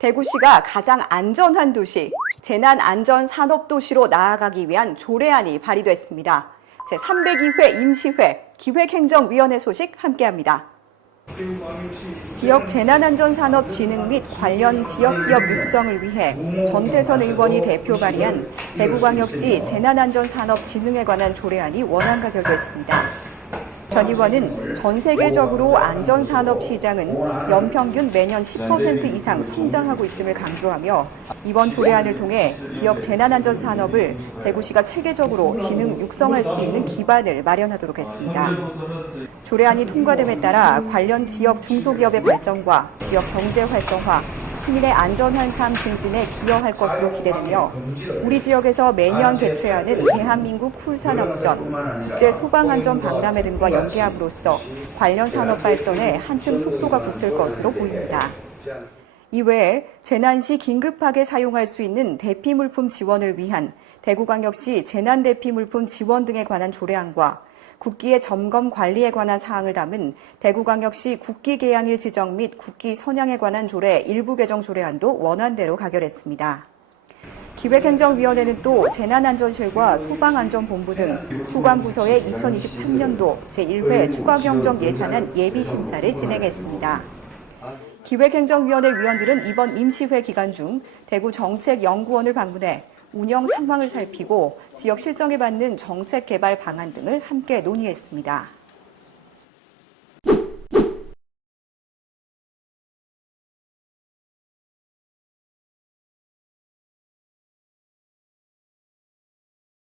대구시가 가장 안전한 도시, 재난 안전 산업 도시로 나아가기 위한 조례안이 발의됐습니다. 제302회 임시회 기획행정위원회 소식 함께합니다. 지역 재난안전산업 진흥 및 관련 지역기업 육성을 위해 전태선 의원이 대표 발의한 대구광역시 재난안전산업 진흥에 관한 조례안이 원안 가 결됐습니다. 전 의원은 전 세계적으로 안전산업 시장은 연평균 매년 10% 이상 성장하고 있음을 강조하며 이번 조례안을 통해 지역 재난안전 산업을 대구시가 체계적으로 진흥 육성할 수 있는 기반을 마련하도록 했습니다. 조례안이 통과됨에 따라 관련 지역 중소기업의 발전과 지역 경제 활성화, 시민의 안전한 삶 증진에 기여할 것으로 기대되며 우리 지역에서 매년 개최하는 대한민국 쿨산업전, 국제 소방안전 박람회 등과 연계함으로써 관련 산업 발전에 한층 속도가 붙을 것으로 보입니다. 이외에 재난 시 긴급하게 사용할 수 있는 대피 물품 지원을 위한 대구광역시 재난 대피 물품 지원 등에 관한 조례안과 국기의 점검 관리에 관한 사항을 담은 대구광역시 국기 개양일 지정 및 국기 선양에 관한 조례 일부 개정 조례안도 원안대로 가결했습니다. 기획행정위원회는 또 재난안전실과 소방안전본부 등 소관부서의 2023년도 제1회 추가경정 예산안 예비심사를 진행했습니다. 기획행정위원회 위원들은 이번 임시회 기간 중 대구 정책연구원을 방문해 운영 상황을 살피고 지역 실정에 맞는 정책 개발 방안 등을 함께 논의했습니다.